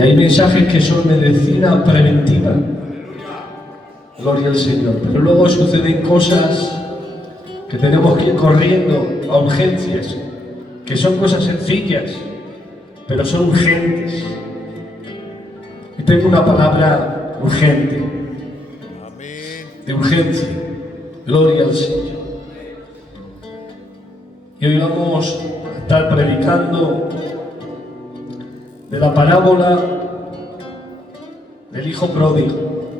Y hay mensajes que son medicina preventiva. Gloria al Señor. Pero luego suceden cosas que tenemos que ir corriendo a urgencias, que son cosas sencillas, pero son urgentes. Y tengo una palabra urgente, de urgencia. Gloria al Señor. Y hoy vamos a estar predicando de la parábola del hijo pródigo.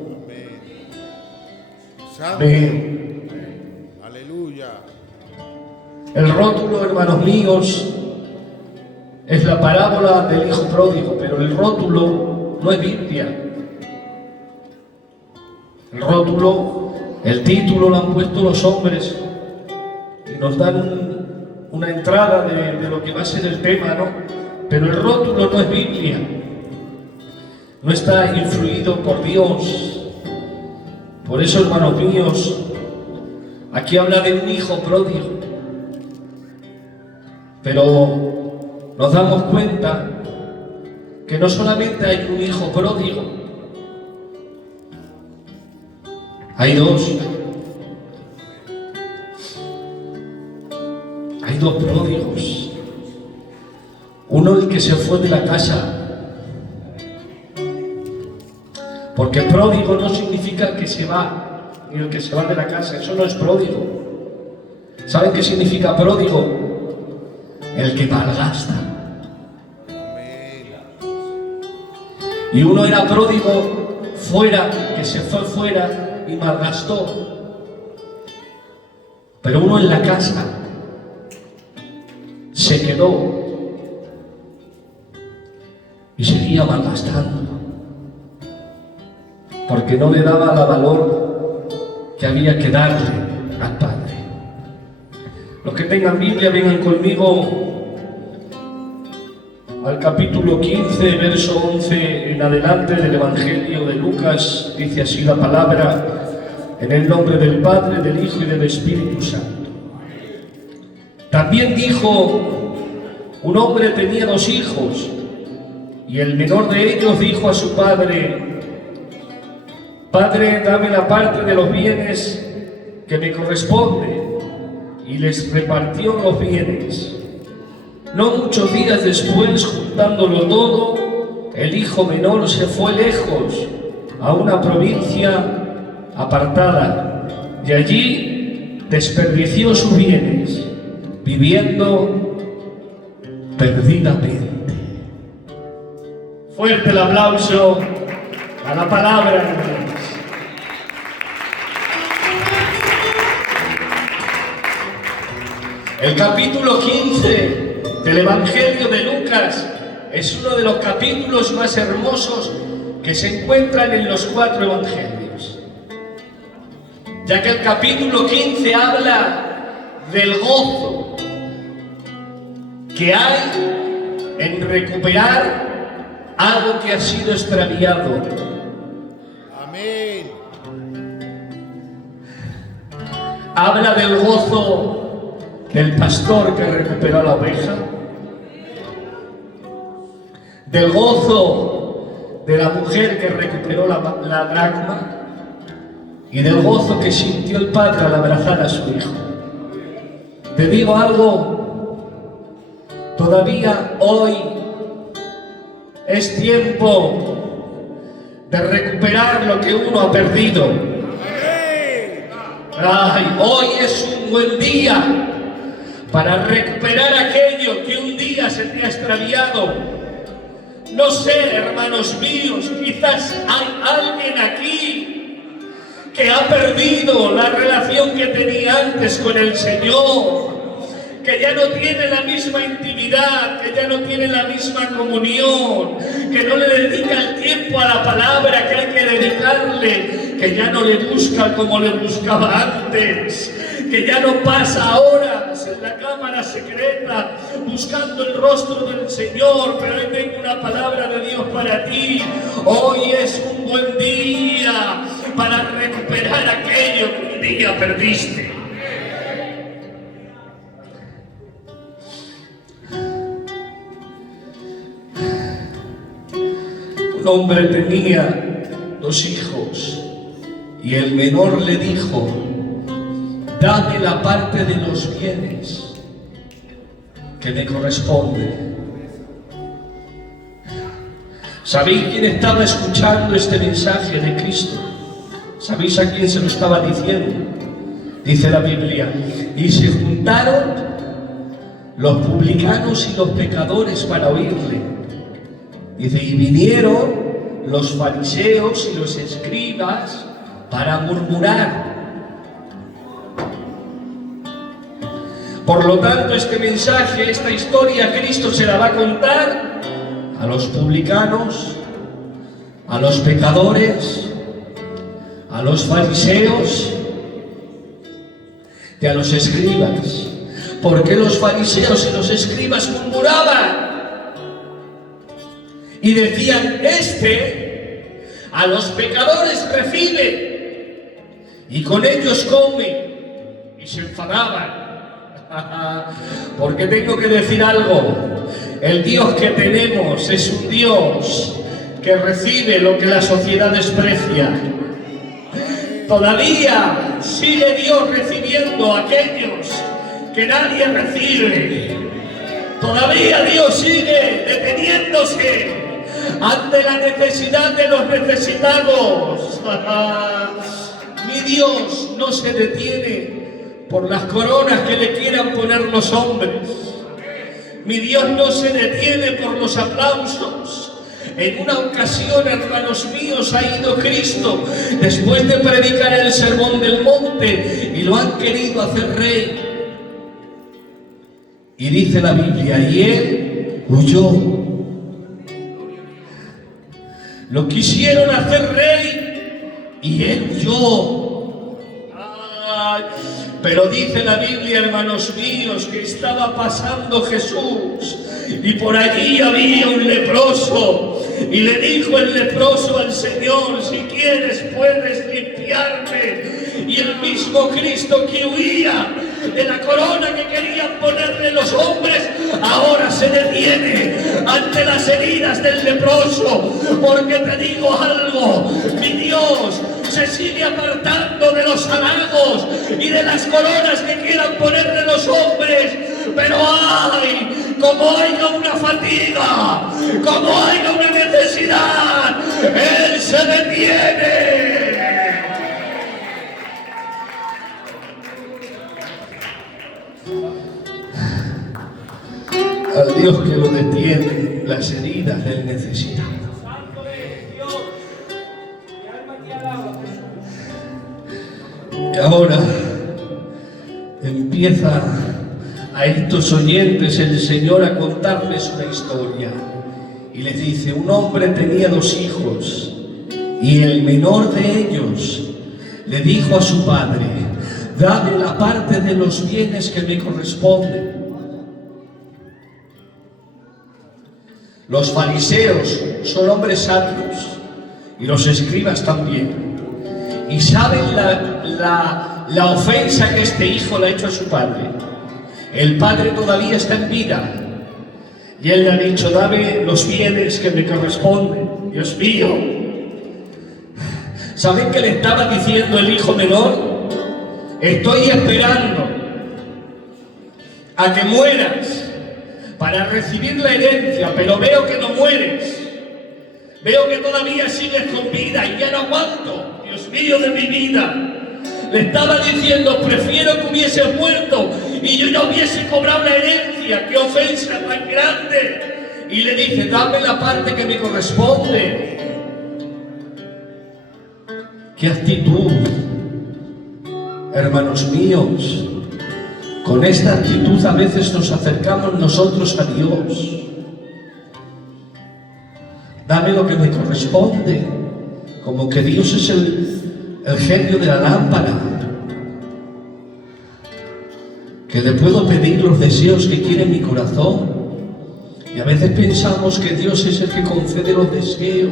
Amén. Aleluya. El rótulo, hermanos míos, es la parábola del hijo pródigo, pero el rótulo no es Biblia. El rótulo, el título lo han puesto los hombres y nos dan una entrada de lo que va a ser el tema, ¿no? Pero el rótulo no es Biblia, no está influido por Dios. Por eso, hermanos míos, aquí habla de un hijo pródigo, pero nos damos cuenta que no solamente hay un hijo pródigo, hay dos. Hay dos pródigos. Uno, el que se fue de la casa. Porque pródigo no significa el que se va, ni el que se va de la casa. Eso no es pródigo. ¿Saben qué significa pródigo? El que malgasta. Y uno era pródigo fuera, que se fue fuera y malgastó. Pero uno en la casa se quedó y seguía malgastando, porque no le daba la valor que había que darle al Padre. Los que tengan Biblia, vengan conmigo al capítulo 15, verso 11 en adelante del Evangelio de Lucas. Dice así la palabra: en el nombre del Padre, del Hijo y del Espíritu Santo. También dijo: un hombre tenía 2 hijos, y el menor de ellos dijo a su padre: Padre, dame la parte de los bienes que me corresponde. Y les repartió los bienes. No muchos días después, juntándolo todo, el hijo menor se fue lejos, a una provincia apartada, y allí desperdició sus bienes, viviendo perdidamente. Fuerte el aplauso a la palabra de Dios. El capítulo 15 del Evangelio de Lucas es uno de los capítulos más hermosos que se encuentran en los 4 evangelios, ya que el capítulo 15 habla del gozo que hay en recuperar algo que ha sido extraviado. Amén. Habla del gozo del pastor que recuperó la oveja, del gozo de la mujer que recuperó la dracma y del gozo que sintió el padre al abrazar a su hijo. Te digo algo, todavía hoy es tiempo de recuperar lo que uno ha perdido. Ay, hoy es un buen día para recuperar aquello que un día se te ha extraviado. No sé, hermanos míos, quizás hay alguien aquí que ha perdido la relación que tenía antes con el Señor, que ya no tiene la misma intimidad, que ya no tiene la misma comunión, que no le dedica el tiempo a la palabra que hay que dedicarle, que ya no le busca como le buscaba antes, que ya no pasa horas en la cámara secreta buscando el rostro del Señor. Pero hoy tengo una palabra de Dios para ti. Hoy es un buen día para recuperar aquello que un día perdiste. Un hombre tenía 2 hijos y el menor le dijo: dame la parte de los bienes que me corresponde. ¿Sabéis quién estaba escuchando este mensaje de Cristo? ¿Sabéis a quién se lo estaba diciendo? Dice la Biblia: y se juntaron los publicanos y los pecadores para oírle. Dice: y vinieron los fariseos y los escribas para murmurar. Por lo tanto, este mensaje, esta historia, Cristo se la va a contar a los publicanos, a los pecadores, a los fariseos y a los escribas. ¿Por qué los fariseos y los escribas murmuraban? Y decían: este a los pecadores recibe y con ellos come. Y se enfadaban. Porque tengo que decir algo: el Dios que tenemos es un Dios que recibe lo que la sociedad desprecia. Todavía sigue Dios recibiendo a aquellos que nadie recibe. Todavía Dios sigue deteniéndose ante la necesidad de los necesitados. Mi Dios no se detiene por las coronas que le quieran poner los hombres. Mi Dios no se detiene por los aplausos. En una ocasión, hermanos míos, ha ido Cristo después de predicar el sermón del monte y lo han querido hacer rey. Y dice la Biblia: y él huyó. Lo quisieron hacer rey y él huyó. Pero dice la Biblia, hermanos míos, que estaba pasando Jesús y por allí había un leproso. Y le dijo el leproso al Señor: si quieres puedes limpiarme. Y el mismo Cristo que huía de la corona que querían ponerle los hombres, ahora se detiene ante las heridas del leproso. Porque te digo algo: mi Dios se sigue apartando de los halagos y de las coronas que quieran ponerle los hombres. Pero ay, como haya una fatiga, como haya una necesidad, Él se detiene. Al Dios que lo detiene las heridas del necesitado. Y ahora empieza a estos oyentes el Señor a contarles una historia. Y les dice: un hombre tenía 2 hijos y el menor de ellos le dijo a su padre: dame la parte de los bienes que me corresponden. Los fariseos son hombres sabios y los escribas también. Y saben la ofensa que este hijo le ha hecho a su padre. El padre todavía está en vida y él le ha dicho: dame los bienes que me corresponden. Dios mío, ¿saben qué le estaba diciendo el hijo menor? Estoy esperando a que mueras para recibir la herencia, pero veo que no mueres. Veo que todavía sigues con vida y ya no aguanto, Dios mío de mi vida. Le estaba diciendo: prefiero que hubieses muerto y yo no hubiese cobrado la herencia. ¡Qué ofensa tan grande! Y le dice: dame la parte que me corresponde. ¡Qué actitud! Hermanos míos, con esta actitud a veces nos acercamos nosotros a Dios. Dame lo que me corresponde, como que Dios es el genio de la lámpara, que le puedo pedir los deseos que quiere mi corazón. Y a veces pensamos que Dios es el que concede los deseos,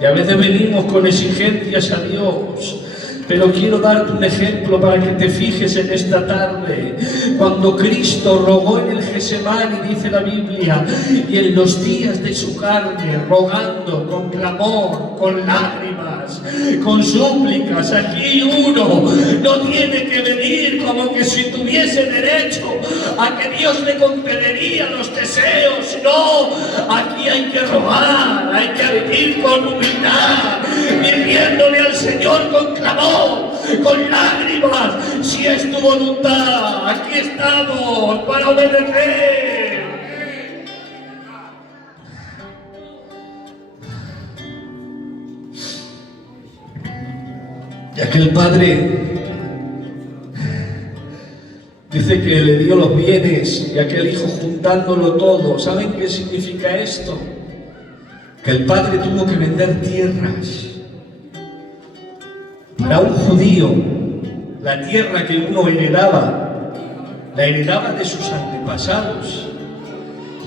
y a veces venimos con exigencias a Dios. Pero quiero darte un ejemplo para que te fijes en esta tarde. Cuando Cristo rogó en el Getsemaní, dice la Biblia, y en los días de su carne, rogando con clamor, con lágrimas, con súplicas, aquí uno no tiene que venir como que si tuviese derecho a que Dios le concedería los deseos. No, aquí hay que rogar, hay que vivir con humildad, pidiéndole al Señor con clamor, con lágrimas. Si es tu voluntad, aquí estamos para obedecer. Ya que el Padre dice que le dio los bienes y aquel hijo juntándolo todo, ¿saben qué significa esto? Que el Padre tuvo que vender tierras. Para un judío, la tierra que uno heredaba, la heredaba de sus antepasados.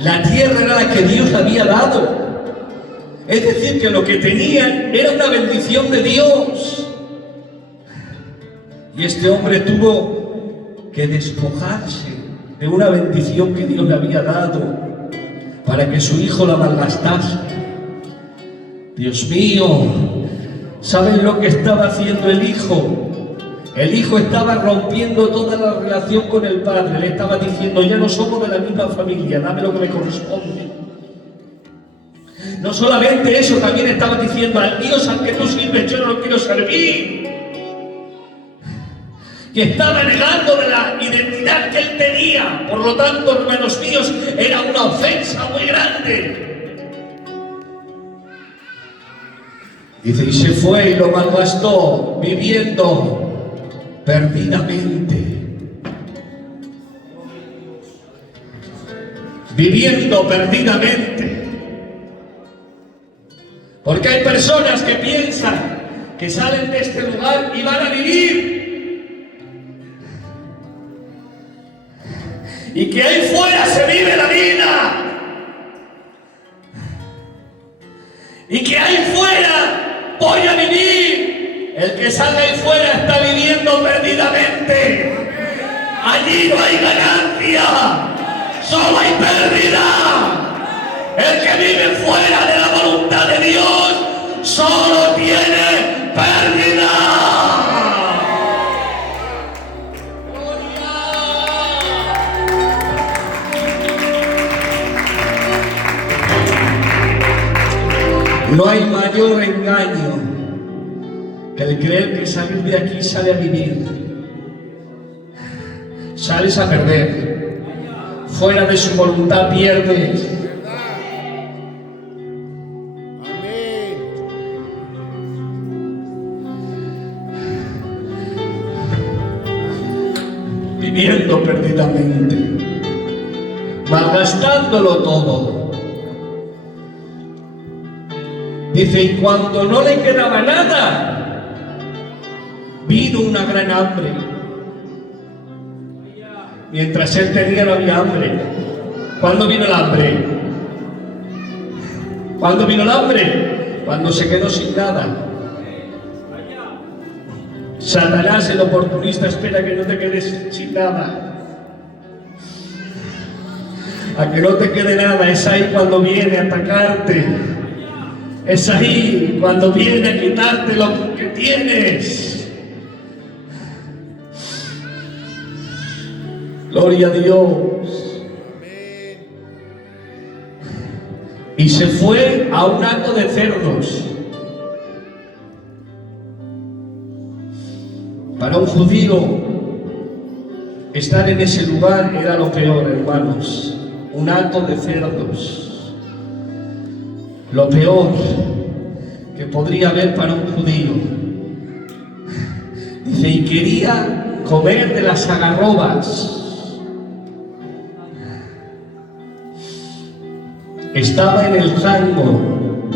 La tierra era la que Dios le había dado. Es decir, que lo que tenían era una bendición de Dios. Y este hombre tuvo que despojarse de una bendición que Dios le había dado para que su hijo la malgastase. Dios mío, ¿saben lo que estaba haciendo el hijo? El hijo estaba rompiendo toda la relación con el padre. Le estaba diciendo, ya no somos de la misma familia, dame lo que me corresponde. No solamente eso, también estaba diciendo, al Dios al que tú sirves yo no lo quiero servir. Que estaba negando de la identidad que él tenía. Por lo tanto, hermanos míos, era una ofensa muy grande. Dice, y se fue y lo malgastó, viviendo perdidamente. Viviendo perdidamente. Porque hay personas que piensan que salen de este lugar y van a vivir. Y que ahí fuera se vive la vida. Y que ahí fuera voy a vivir. El que sale ahí fuera está viviendo perdidamente. Allí no hay ganancia, solo hay pérdida. El que vive fuera de la voluntad de Dios solo tiene pérdida. No hay mayor engaño que el creer que salir de aquí sale a vivir. Sales a perder. Fuera de su voluntad pierdes. Viviendo perdidamente, malgastándolo todo. Dice, y cuando no le quedaba nada, vino una gran hambre. Mientras él tenía no había hambre. ¿Cuándo vino el hambre? ¿Cuándo vino el hambre? Cuando se quedó sin nada. Satanás, el oportunista, espera que no te quedes sin nada. A que no te quede nada, es ahí cuando viene a atacarte. Es ahí cuando viene a quitarte lo que tienes. Gloria a Dios. Y se fue a un hato de cerdos. Para un judío, estar en ese lugar era lo peor, hermanos. Un hato de cerdos. Lo peor que podría haber para un judío. Dice, y quería comer de las algarrobas. Estaba en el fango,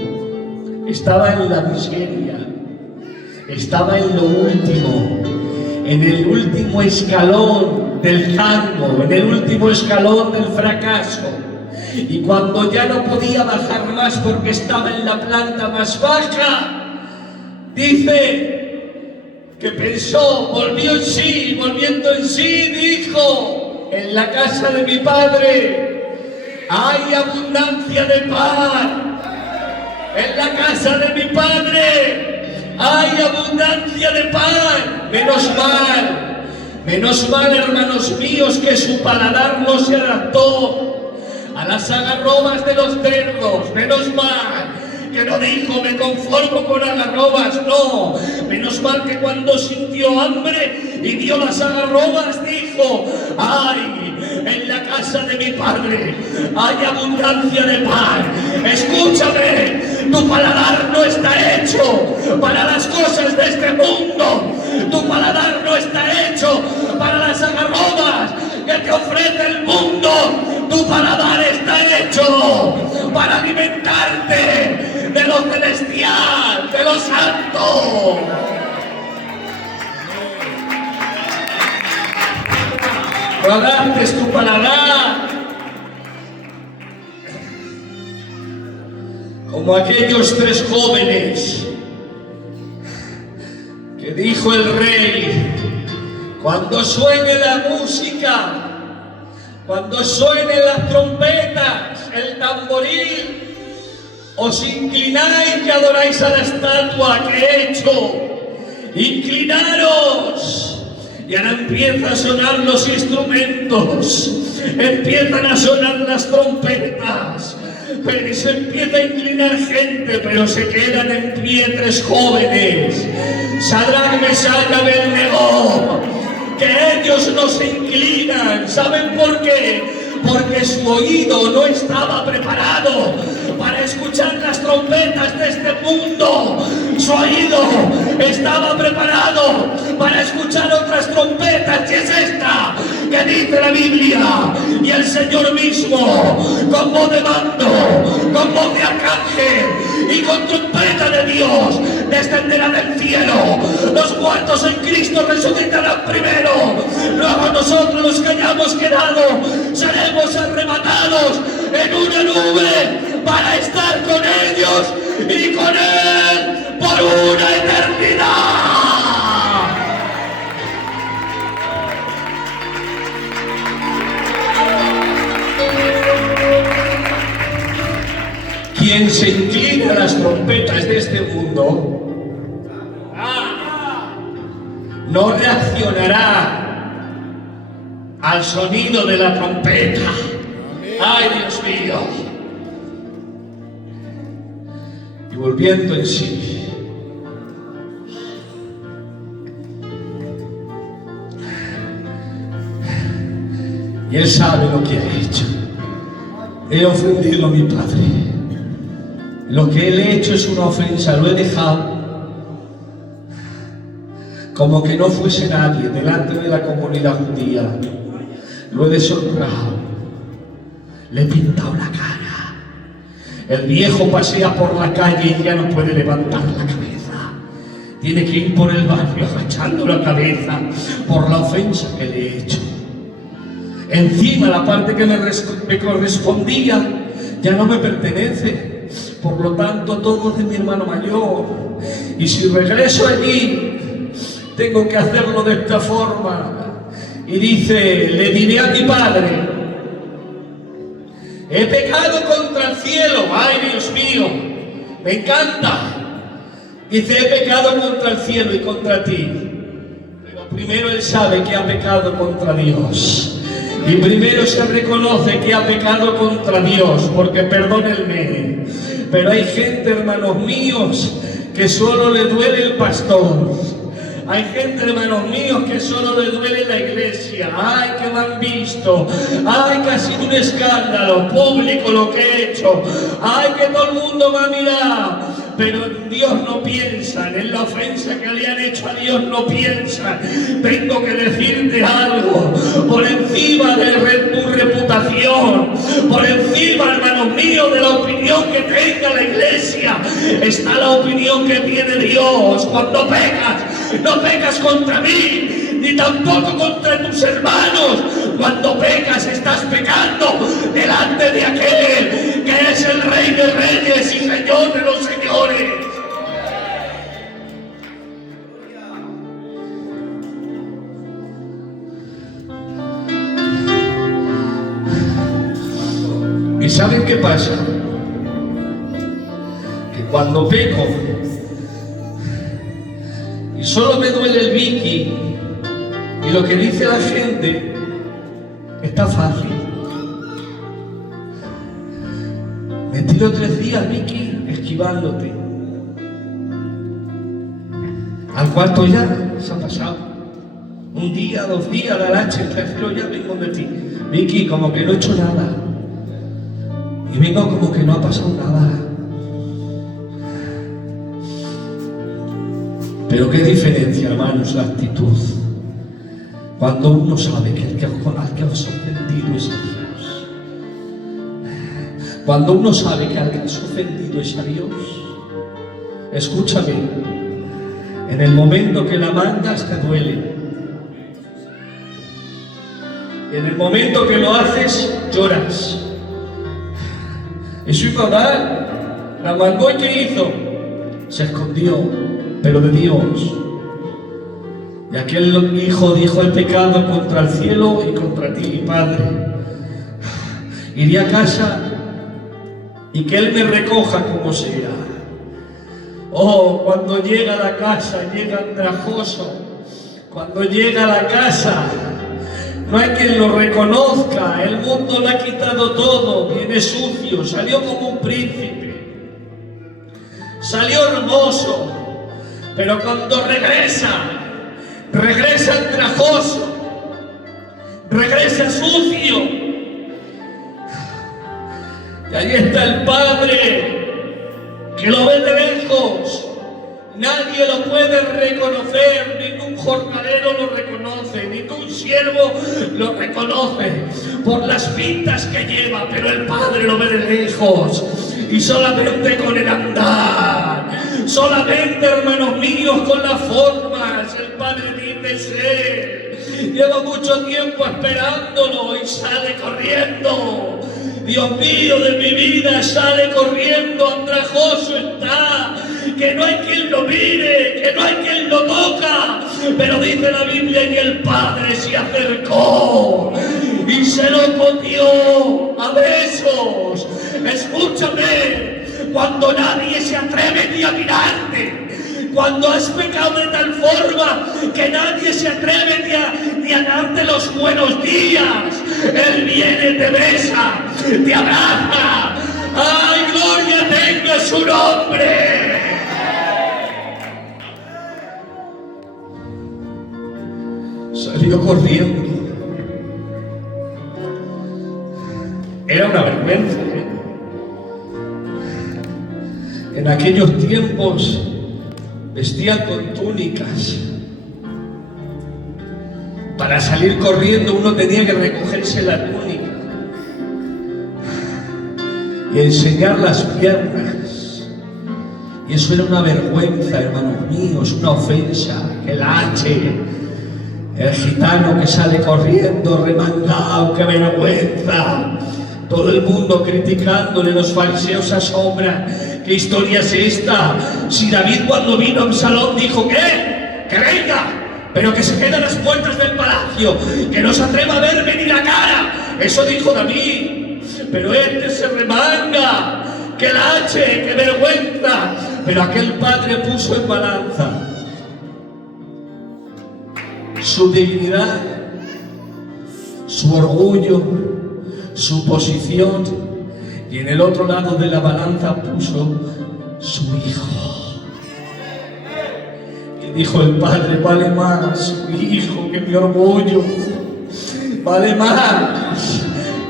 estaba en la miseria, estaba en lo último, en el último escalón del fango, en el último escalón del fracaso. Y cuando ya no podía bajar más porque estaba en la planta más baja, dice que pensó, volvió en sí, volviendo en sí, dijo: en la casa de mi padre hay abundancia de pan. En la casa de mi padre hay abundancia de pan. Menos mal, hermanos míos, que su paladar no se adaptó a las algarrobas de los cerdos. Menos mal que no dijo: me conformo con algarrobas. No, menos mal que cuando sintió hambre y vio las algarrobas dijo: ay, en la casa de mi padre hay abundancia de pan. Escúchame, tu paladar no está hecho para las cosas de este mundo. Tu paladar no está hecho para las algarrobas que te ofrece el mundo. Tu paladar está hecho para alimentarte de lo celestial, de lo santo. No adaptes tu paladar como aquellos 3 jóvenes que dijo el rey: cuando suene la música, cuando suenen las trompetas, el tamboril, os inclináis y adoráis a la estatua que he hecho. Inclinaros. Y ahora empiezan a sonar los instrumentos, empiezan a sonar las trompetas, pero se empieza a inclinar gente, pero se quedan en pie 3 jóvenes, Sadrac, Mesach y Abednego, que ellos no se inclinan. ¿Saben por qué? Porque su oído no estaba preparado para escuchar las trompetas de este mundo. Su oído estaba preparado para escuchar otras trompetas, y es esta que dice la Biblia: y el Señor mismo, con voz de mando, con voz de arcángel y con trompeta de Dios, descenderá del cielo. Los muertos en Cristo resucitarán primero. Luego nosotros, los que hayamos quedado, seremos arrebatados en una nube para estar con ellos y con Él por una eternidad. Quien se inclina a las trompetas de este mundo no reaccionará al sonido de la trompeta. ¡Ay, Dios mío! Y volviendo en sí, y él sabe lo que ha hecho. He ofendido a mi padre. Lo que él ha hecho es una ofensa. Lo he dejado como que no fuese nadie delante de la comunidad judía. Lo he deshonrado. Le he pintado la cara. El viejo pasea por la calle y ya no puede levantar la cabeza. Tiene que ir por el barrio agachando la cabeza por la ofensa que le he hecho. Encima la parte que me correspondía ya no me pertenece. Por lo tanto, todo es de mi hermano mayor. Y si regreso allí, tengo que hacerlo de esta forma. Y dice: le diré a mi padre: he pecado contra el cielo. ¡Ay, Dios mío! Me encanta. Dice: he pecado contra el cielo y contra ti. Pero primero él sabe que ha pecado contra Dios. Y primero se reconoce que ha pecado contra Dios, porque perdónenme, pero hay gente, hermanos míos, que solo le duele el pastor. Hay gente, hermanos míos, que solo le duele la iglesia. ¡Ay, que me han visto! ¡Ay, que ha sido un escándalo público lo que he hecho! ¡Ay, que todo el mundo me ha mirado! Pero en Dios no piensan, en la ofensa que le han hecho a Dios no piensan. Tengo que decirte algo: por encima de tu reputación, por encima, hermanos míos, de la opinión que tenga la iglesia, está la opinión que tiene Dios. Cuando pecas, no pecas contra mí, ni tampoco contra tus hermanos. Cuando pecas, estás pecando delante de aquel que es el Rey de Reyes y Señor de los Señores. ¿saben qué pasa? Que cuando peco y solo me duele el Vicky y lo que dice la gente, está fácil. Me tiro 3 días, Vicky, esquivándote. Al cuarto ya se ha pasado. 1 día, 2 días, la leche, el tercero ya vengo de ti. Vicky, como que no he hecho nada. Y vengo como que no ha pasado nada. Pero qué diferencia, hermanos, la actitud. Cuando uno sabe que al que has ofendido es a Dios. Cuando uno sabe que al que has ofendido es a Dios. Escúchame, en el momento que la mandas te duele. En el momento que lo haces, lloras. Eso iba a orar. La mandó y ¿qué hizo? Se escondió, pero de Dios. Y aquel hijo dijo el pecado contra el cielo y contra ti, Padre. Iré a casa y que Él me recoja como sea. Oh, cuando llega a la casa, llega andrajoso. Cuando llega a la casa, no hay quien lo reconozca. El mundo le ha quitado todo. Viene sucio, salió como un príncipe. Salió hermoso. Pero cuando regresa andrajoso, regresa sucio. Y ahí está el Padre, que lo ve de lejos. Nadie lo puede reconocer, ningún jornalero lo reconoce, ningún siervo lo reconoce por las pintas que lleva, pero el Padre lo ve de lejos. Y solamente con el andar, solamente, hermanos míos, con las formas, el Padre dice ser. Lleva mucho tiempo esperándolo y sale corriendo. Dios mío de mi vida, sale corriendo, andrajoso está, que no hay quien lo mire, que no hay quien lo toca. Pero dice la Biblia, y el Padre se acercó y se lo comió a besos. Escúchame, cuando nadie se atreve ni a mirarte, cuando has pecado de tal forma que nadie se atreve ni a darte los buenos días, Él viene, te besa, te abraza. ¡Ay, gloria tenga su nombre! Salió corriendo. Era una vergüenza, ¿eh? En aquellos tiempos vestían con túnicas. Para salir corriendo uno tenía que recogerse la túnica y enseñar las piernas. Y eso era una vergüenza, hermanos míos, una ofensa. El H, el gitano que sale corriendo remangado, qué vergüenza. Todo el mundo criticándole, los fariseos se asombran. ¿Qué historia es esta? Si David cuando vino a Absalón dijo, ¿qué? ¡Que venga! Pero que se quede a las puertas del palacio, que no se atreva a verme ni la cara. Eso dijo David. Pero este se remanga. ¡Qué lache! ¡Qué vergüenza! Pero aquel padre puso en balanza su dignidad, su orgullo, su posición, y en el otro lado de la balanza puso su hijo. Y dijo el padre, vale más mi hijo que mi orgullo, vale más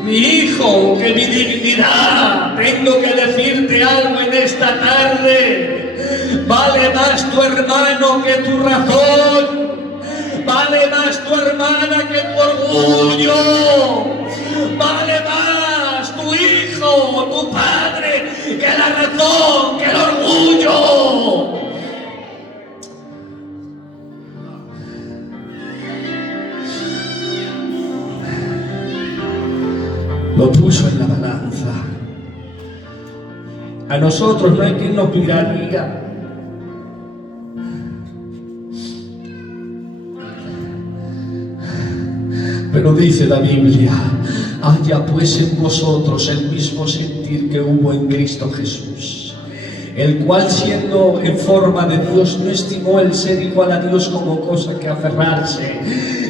mi hijo que mi dignidad. Tengo que decirte algo en esta tarde, vale más tu hermano que tu razón, vale más tu hermana que tu orgullo, vale más tu hijo, tu padre, que la razón, que el orgullo. Lo puso en la balanza. A nosotros no hay quien nos miraría. Pero dice la Biblia, haya pues en vosotros el mismo sentir que hubo en Cristo Jesús, el cual siendo en forma de Dios no estimó el ser igual a Dios como cosa que aferrarse,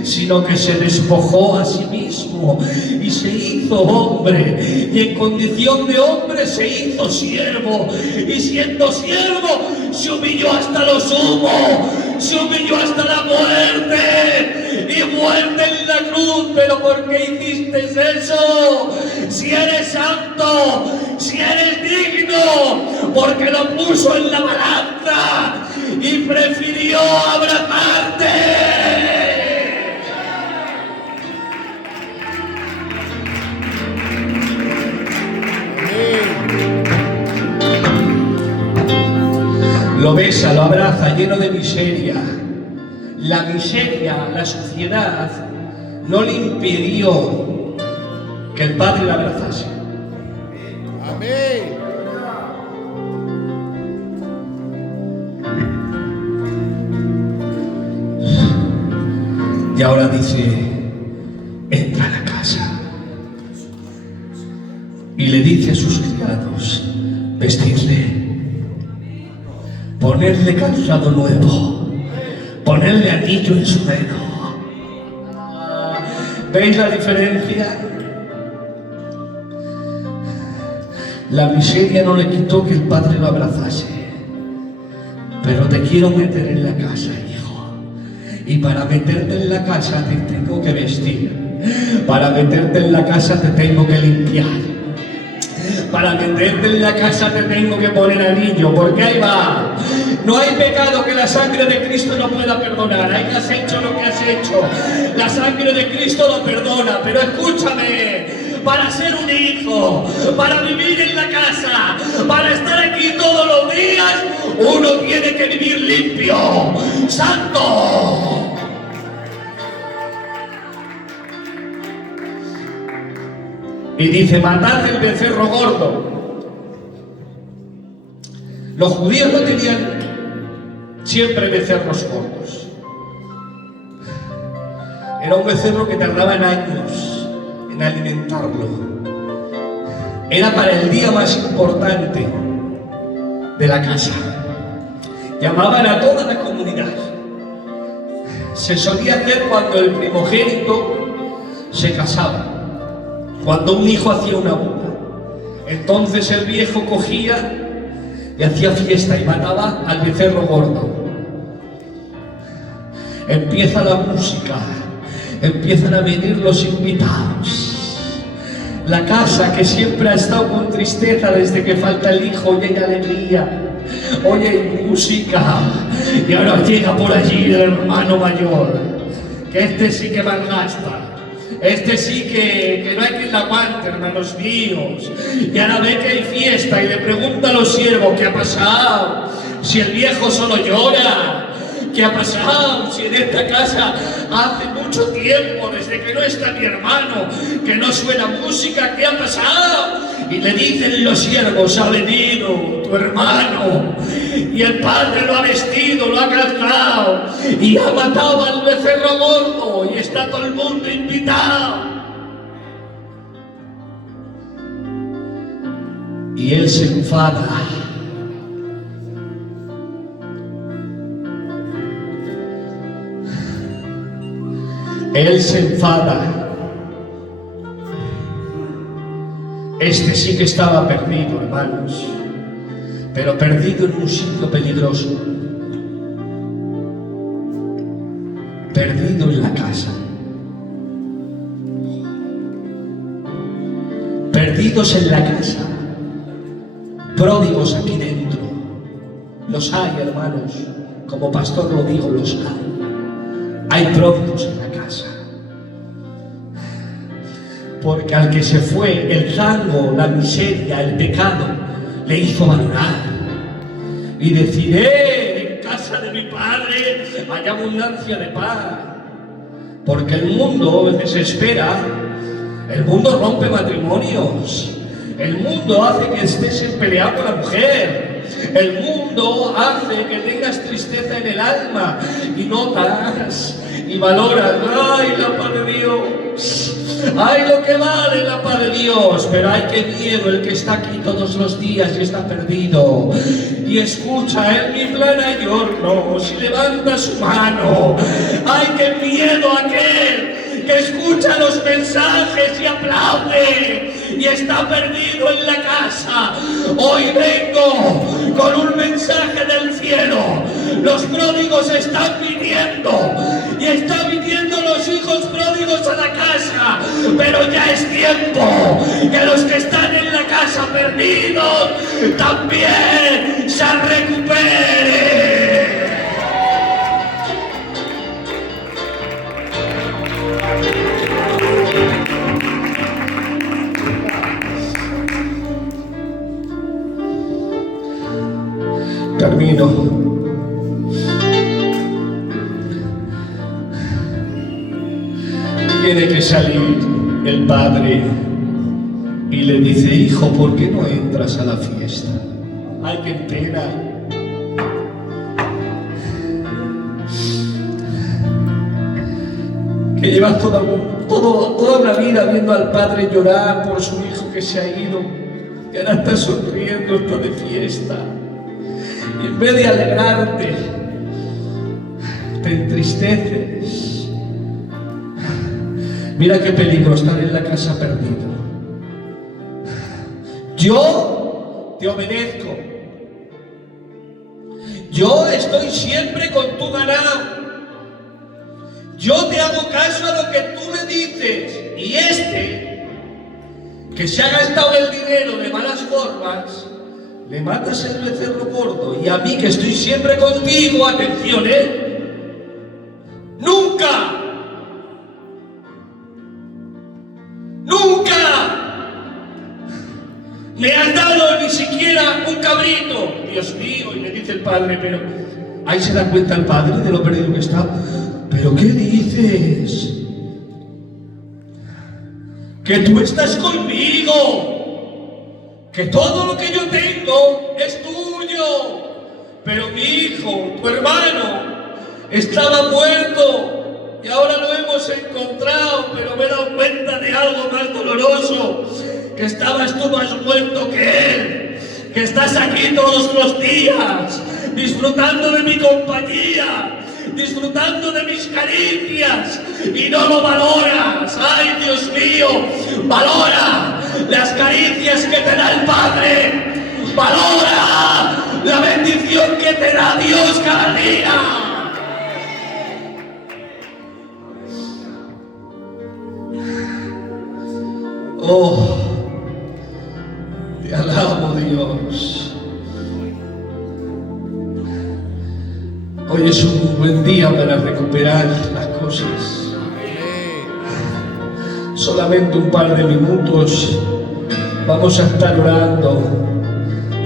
sino que se despojó a sí mismo y se hizo hombre, y en condición de hombre se hizo siervo, y siendo siervo se humilló hasta lo sumo, se humilló hasta la muerte, y muerte en la cruz. Pero ¿por qué hiciste eso? Si eres santo, si eres digno, porque lo puso en la balanza y prefirió abrazarte. Lo besa, lo abraza, lleno de miseria. La miseria, la suciedad, no le impidió que el Padre la abrazase. Amén. Y ahora dice, entra a la casa. Y le dice a sus criados, vestidle, ponerle calzado nuevo, ponerle anillo en su dedo. ¿Veis la diferencia? La miseria no le quitó que el Padre lo abrazase, pero te quiero meter en la casa, hijo, y para meterte en la casa te tengo que vestir, para meterte en la casa te tengo que limpiar, para meterte en la casa te tengo que poner anillo, porque ahí va. No hay pecado que la sangre de Cristo no pueda perdonar. Ahí has hecho lo que has hecho. La sangre de Cristo lo perdona. Pero escúchame, para ser un hijo, para vivir en la casa, para estar aquí todos los días, uno tiene que vivir limpio, santo. Y dice, matad el becerro gordo. Los judíos no tenían siempre becerros gordos. Era un becerro que tardaban años en alimentarlo. Era para el día más importante de la casa. Llamaban a toda la comunidad. Se solía hacer cuando el primogénito se casaba. Cuando un hijo hacía una boda, entonces el viejo cogía y hacía fiesta y mataba al becerro gordo. Empieza la música, empiezan a venir los invitados. La casa que siempre ha estado con tristeza desde que falta el hijo, hoy hay alegría, hoy hay música. Y ahora llega por allí el hermano mayor, que este sí que malgasta. Este sí que no hay quien la aguante, hermanos míos. Y ahora ve que hay fiesta y le pregunta a los siervos, ¿qué ha pasado? Si el viejo solo llora. ¿Qué ha pasado? Si en esta casa hace mucho tiempo, desde que no está mi hermano, que no suena música, ¿qué ha pasado? Y le dicen los siervos, ha venido tu hermano, y el padre lo ha vestido, lo ha calzado, y ha matado al becerro gordo, y está todo el mundo invitado. Y él se enfada. Él se enfada. Este sí que estaba perdido, hermanos, pero perdido en un sitio peligroso. Perdido en la casa. Perdidos en la casa. Pródigos aquí dentro. Los hay, hermanos. Como pastor lo digo, los hay. Hay pródigos en la casa. Porque al que se fue el fango, la miseria, el pecado, le hizo valorar y decir, en casa de mi padre hay abundancia de paz. Porque el mundo desespera, el mundo rompe matrimonios, el mundo hace que estés en pelea con la mujer. El mundo hace que tengas tristeza en el alma y notas y valoras, ay, la paz de Dios, Ay, lo que vale la paz de Dios. Pero ay, qué miedo el que está aquí todos los días y está perdido. Y escucha, en mi plan hay hornos y levanta su mano. Ay, qué miedo aquel que escucha los mensajes y aplaude y está perdido en la casa. Hoy vengo con un mensaje del cielo. Los pródigos están viniendo y están viniendo los hijos pródigos a la casa, pero ya es tiempo que los que están en la casa perdidos también se recuperen. Termino. Tiene que salir el padre y le dice: hijo, ¿por qué no entras a la fiesta? Ay, qué pena. Que llevas toda una vida viendo al padre llorar por su hijo que se ha ido, y ahora está sonriendo, está de fiesta. Y en vez de alegrarte, te entristeces. Mira qué peligro estar en la casa perdido. Yo te obedezco. Yo estoy siempre con tu ganado. Yo te hago caso a lo que tú me dices. Y que se ha gastado el dinero de malas formas, le matas el becerro gordo. Y a mí, que estoy siempre contigo, atención, nunca me has dado ni siquiera un cabrito. Dios mío. Y me dice el padre, pero ahí se da cuenta el padre de lo perdido que está. ¿Pero qué dices? Que tú estás conmigo, que todo lo que yo tengo es tuyo. Pero mi hijo, tu hermano, estaba muerto y ahora lo hemos encontrado, pero me he dado cuenta de algo más doloroso, que estabas tú más muerto que él, que estás aquí todos los días, disfrutando de mi compañía, disfrutando de mis caricias, y no lo valoras. Ay, Dios mío, valora las caricias que te da el Padre, valora la bendición que te da Dios cada día. Oh, te alabo, Dios. Hoy es un buen día para recuperar las cosas. Solamente un par de minutos vamos a estar orando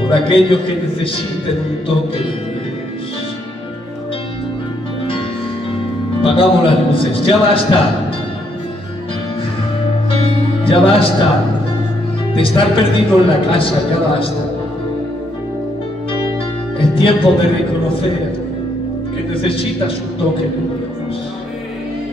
por aquellos que necesiten un toque de Dios. Apagamos las luces. Ya basta. Ya basta de estar perdido en la casa. Ya basta. Es tiempo de reconocer que necesitas un toque de Dios.